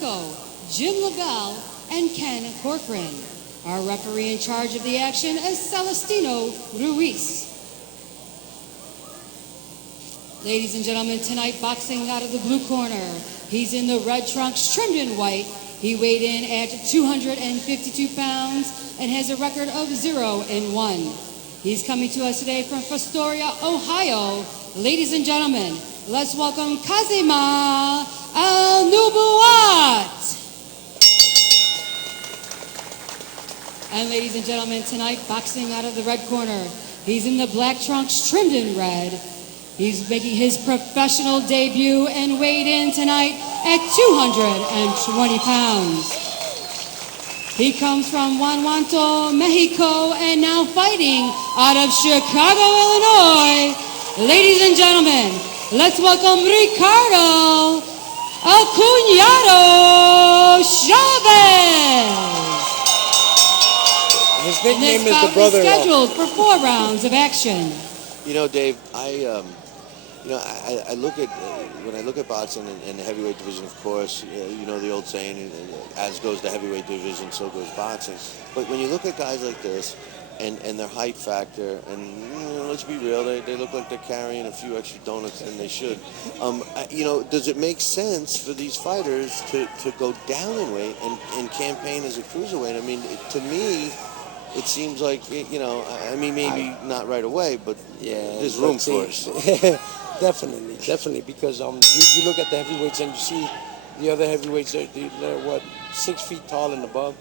Greco, Jim LaBelle, and Ken Corcoran. Our referee in charge of the action is Celestino Ruiz. Ladies and gentlemen, tonight boxing out of the blue corner. He's in the red trunks trimmed in white. He weighed in at 252 pounds and has a record of 0-1. He's coming to us today from Fostoria, Ohio. Ladies and gentlemen, let's welcome Kazima Al-Nubuat. And ladies and gentlemen, tonight boxing out of the red corner. He's in the black trunks trimmed in red. He's making his professional debut and weighed in tonight at 220 pounds. He comes from Guanajuato, Mexico, and now fighting out of Chicago, Illinois. Ladies and gentlemen, let's welcome Ricardo Acuñado Chavez. His nickname is the brother. Scheduled for 4 rounds of action. You know, Dave, I look at when I look at boxing and the heavyweight division, of course, you know the old saying, as goes the heavyweight division, so goes boxing. But when you look at guys like this and their height factor, and let's be real, they look like they're carrying a few extra donuts than they should. Does it make sense for these fighters to go down in weight and campaign as a cruiserweight? I mean, to me, it seems like, maybe not right away, but there's room for it. Definitely, because you look at the heavyweights and you see the other heavyweights, they're 6 feet tall and above.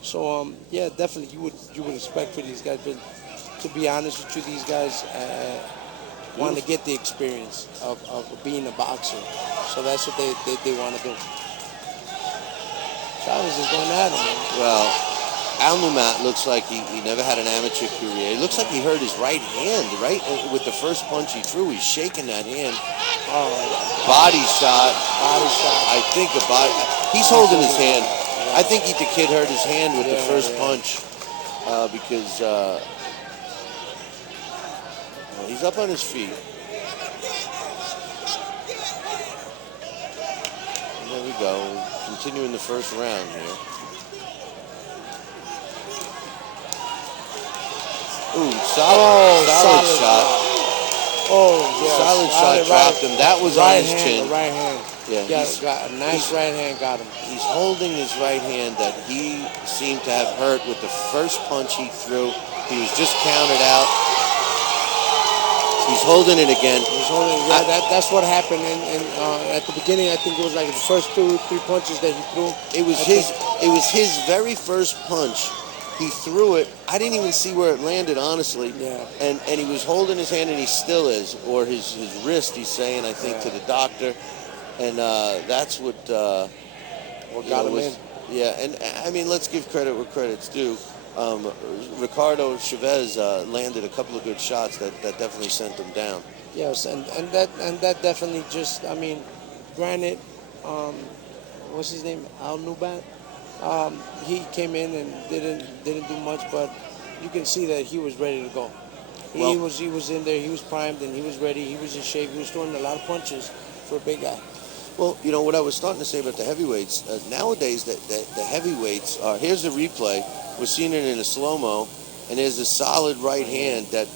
So definitely you would expect for these guys, but to be honest with you, these guys want to get the experience of being a boxer. So that's what they want to do. Chavez is going at him, man. Well, Al-Numat looks like he never had an amateur career. It looks like he hurt his right hand, right? With the first punch he threw, he's shaking that hand. Body shot. I think a body. He's holding his hand. I think the kid hurt his hand with the first punch because he's up on his feet. And there we go. Continuing the first round here. Ooh, solid shot. Oh, yeah. Solid shot dropped him. That was on his chin. Right hand. Yeah, got a nice right hand, got him. He's holding his right hand that he seemed to have hurt with the first punch he threw. He was just counted out. He's holding it again. He's holding it. Yeah, that's what happened. And at the beginning, I think it was like the first 2 or 3 punches that he threw. It was his very first punch. He threw it. I didn't even see where it landed, honestly. Yeah. And he was holding his hand, and he still is, or his wrist. He's saying, I think, to the doctor, and that's what got him in. Yeah, and I mean, let's give credit where credit's due. Ricardo Chavez landed a couple of good shots that definitely sent him down. Yes, and that definitely just, I mean, granted, what's his name, Al-Nubat? He came in and didn't do much, but you can see that he was ready to go. He was in there, he was primed, and he was ready. He was in shape. He was throwing a lot of punches for a big guy. Well, you know what I was starting to say about the heavyweights. Nowadays, the heavyweights are. Here's the replay. We're seeing it in a slow-mo, and there's a solid right hand that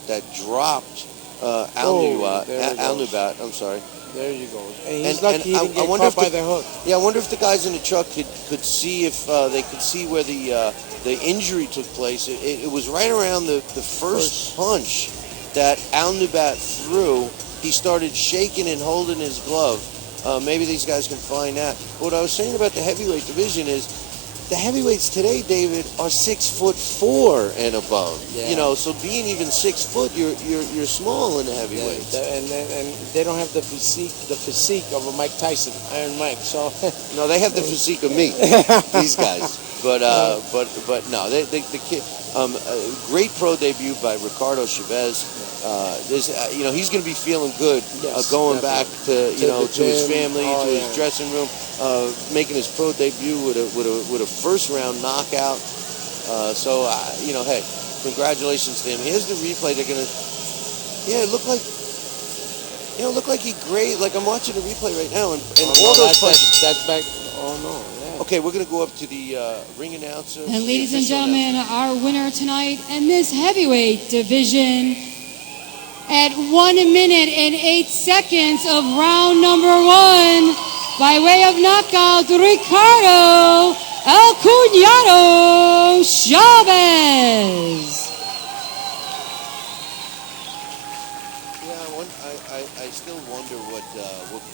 dropped Al-Nubat. I'm sorry. There you go. And he's lucky he didn't get caught by the hook. Yeah, I wonder if the guys in the truck could see if they could see where the injury took place. It was right around the first punch that Al-Nubat threw. He started shaking and holding his glove. Maybe these guys can find that. What I was saying about the heavyweight division is the heavyweights today, David, are 6'4" and above. Yeah. You know, so being even 6 foot, you're small in the heavyweights. Yeah, and they don't have the physique of a Mike Tyson, Iron Mike. So no, they have the physique of me. These guys, but no, the kid. Great pro debut by Ricardo Chavez. He's going to be feeling good going back to his family, to his dressing room, making his pro debut with a first round knockout. Hey, congratulations to him. Here's the replay. They're going to, look like he grazed. Like I'm watching the replay right now, and all those punches. That's back. Oh no, yeah. Okay, we're going to go up to the ring announcer. And ladies and gentlemen, our winner tonight in this heavyweight division at 1 minute and 8 seconds of round number 1 by way of knockout, Ricardo El Cunado Chavez. I still wonder what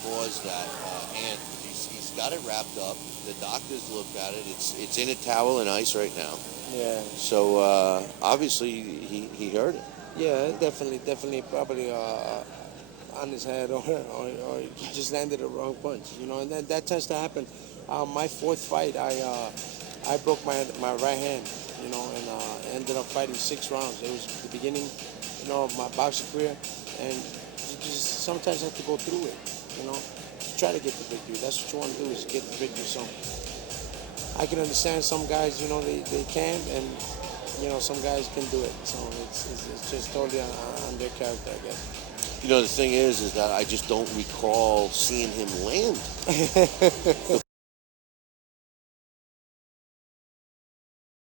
caused that hand. He's got it wrapped up. The doctors looked at it. It's in a towel and ice right now. Yeah. So obviously he hurt it. Yeah, definitely, probably on his head, or he just landed a wrong punch. You know, and that tends to happen. My fourth fight, I broke my right hand. You know, and ended up fighting 6 rounds. It was the beginning, you know, of my boxing career, and you just sometimes have to go through it. You know, to try to get the victory. That's what you want to do, is get the victory. So I can understand some guys, you know, they can't, and you know, some guys can do it. So it's just totally on their character, I guess. You know, the thing is that I just don't recall seeing him land.